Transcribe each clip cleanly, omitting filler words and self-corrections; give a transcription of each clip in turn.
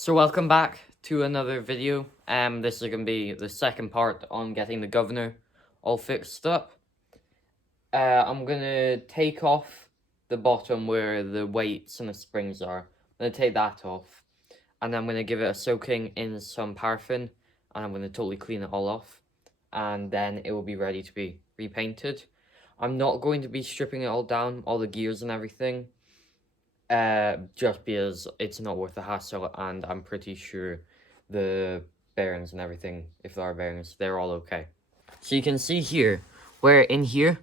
So welcome back to another video. This is going to be the second part on getting the governor all fixed up. I'm going to take off the bottom where the weights and the springs are. I'm going to take that off. And I'm going to give it a soaking in some paraffin. And I'm going to totally clean it all off. And then it will be ready to be repainted. I'm not going to be stripping it all down, all the gears and everything. Just because it's not worth the hassle, and I'm pretty sure the bearings and everything, if there are bearings, they're all okay. So you can see here, where in here,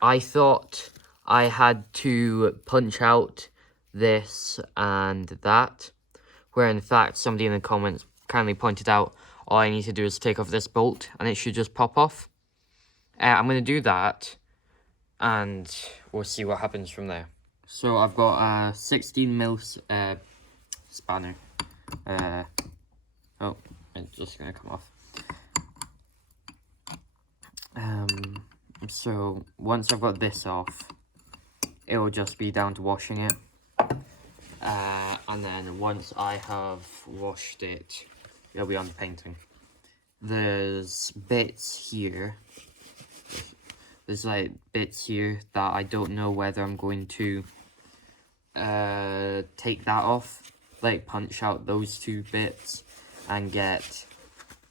I thought I had to punch out this and that, where in fact somebody in the comments kindly pointed out, all I need to do is take off this bolt, and it should just pop off. I'm going to do that, and we'll see what happens from there. So I've got a 16 mil spanner. Oh, it's just gonna come off. So once I've got this off, it will just be down to washing it. And then once I have washed it, it'll be on painting. There's bits here. There's like bits here that I don't know whether I'm going to take that off, like punch out those two bits and get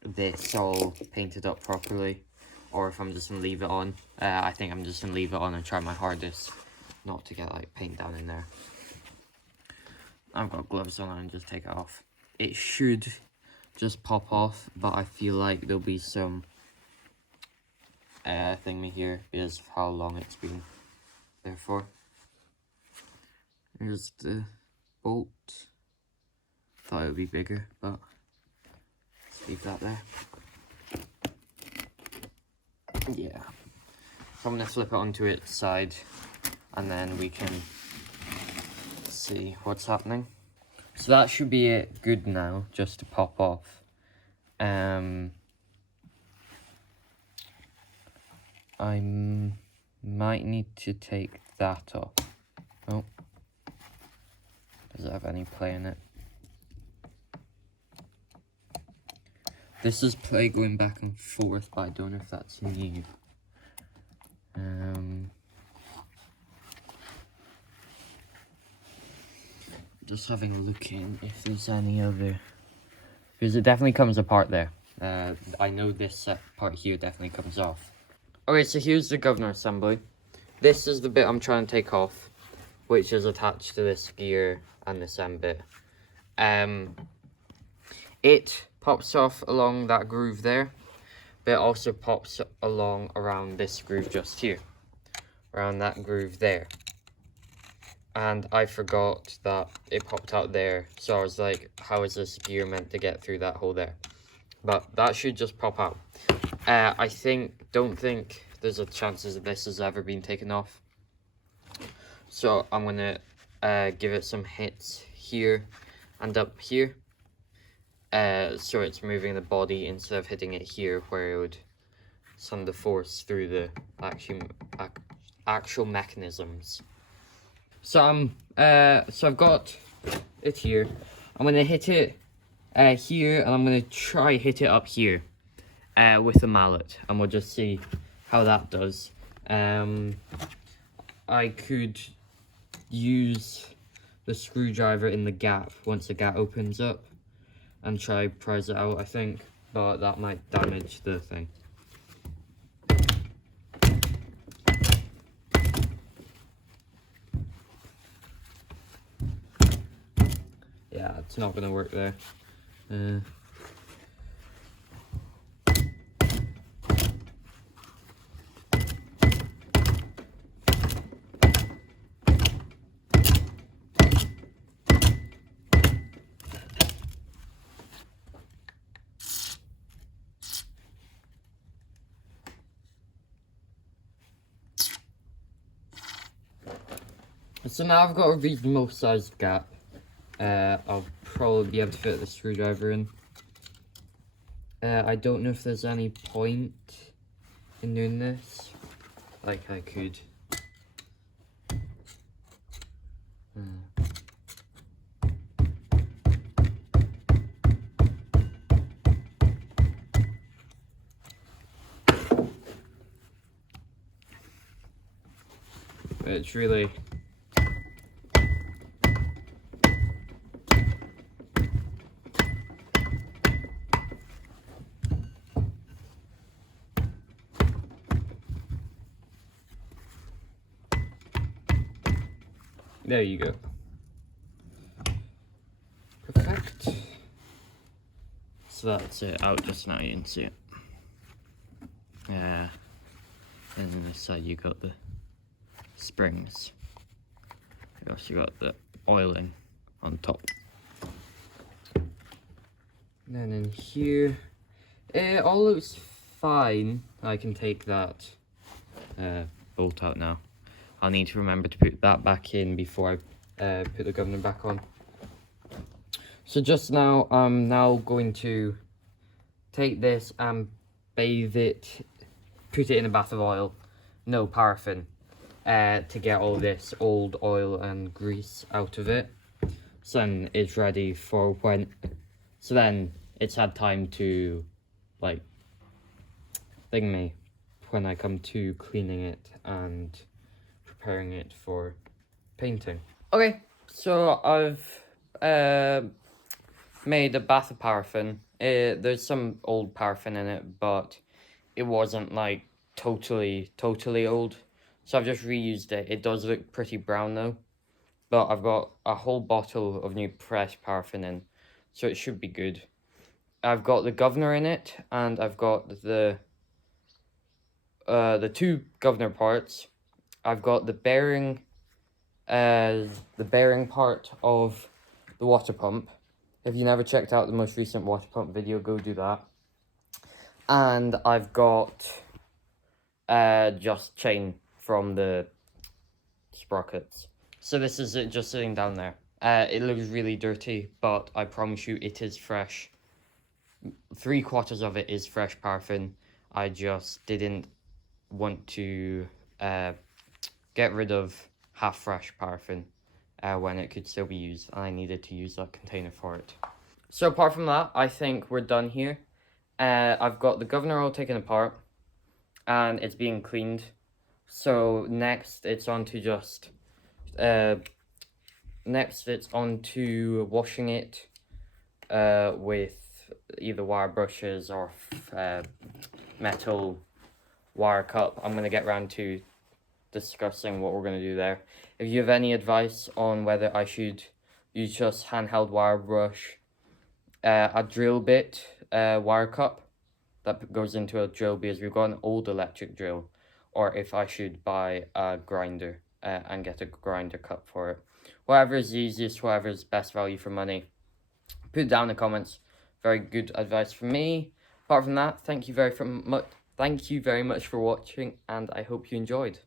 this all painted up properly, or if I'm just gonna leave it on. I think I'm just gonna leave it on and try my hardest not to get like paint down in there. I've got gloves on and just take it off. It should just pop off, but I feel like there'll be some thingy here because of how long it's been there for. Here's the bolt. Thought it would be bigger, but let's leave that there. Yeah. So I'm going to flip it onto its side and then we can see what's happening. So that should be it good now, just to pop off. I might need to take that off. Oh. Does it have any play in it? This is play going back and forth, but I don't know if that's new. Just having a look in if there's any other, because it definitely comes apart there. I know this part here definitely comes off. Okay, so here's the governor assembly. This is the bit I'm trying to take off, which is attached to this gear and this end bit. It pops off along that groove there, but it also pops along around this groove just here, around that groove there. And I forgot that it popped out there, so I was like, how is this gear meant to get through that hole there? But that should just pop out. I don't think there's a chances that this has ever been taken off. So I'm gonna give it some hits here and up here. So it's moving the body instead of hitting it here where it would send the force through the actual mechanisms. So I've got it here. I'm gonna hit it here, and I'm gonna try hit it up here with the mallet, and we'll just see how that does. I could use the screwdriver in the gap once the gap opens up and try prise it out, I think, but that might damage the thing. Yeah, it's not gonna work there. So now I've got a reasonable sized gap. I'll probably be able to fit the screwdriver in. I don't know if there's any point in doing this. Like I could. It's really... There you go. Perfect. So that's it out just now, you can see it. And then this side you got the springs. You also got the oiling on top. And then in here, it all looks fine. I can take that bolt out now. I'll need to remember to put that back in before I put the governor back on. So just now, I'm now going to take this and bathe it, put it in a bath of oil, no paraffin, to get all this old oil and grease out of it. So then it's ready for when, so then it's had time to, like, when I come to cleaning it and preparing it for painting. Okay, so I've made a bath of paraffin. There's some old paraffin in it, but it wasn't like totally old. So I've just reused it. It does look pretty brown though, but I've got a whole bottle of new fresh paraffin in, so it should be good. I've got the governor in it, and I've got the two governor parts. I've got the bearing part of the water pump. If you never checked out the most recent water pump video, go do that. And I've got just chain from the sprockets. So this is it just sitting down there. It looks really dirty, but I promise you it is fresh. 3/4 of it is fresh paraffin. I just didn't want to get rid of half fresh paraffin when it could still be used, and I needed to use that container for it. So apart from that, I think we're done here. I've got the governor all taken apart, and it's being cleaned. So next it's on to just washing it with either wire brushes or metal wire cup. I'm going to get around to discussing what we're going to do there. If you have any advice on whether I should use just handheld wire brush, a drill bit wire cup that goes into a drill because we've got an old electric drill, or if I should buy a grinder and get a grinder cup for it. Whatever is easiest, whatever is best value for money, put it down in the comments. Very good advice from me. Apart from that, thank you very much for watching, and I hope you enjoyed.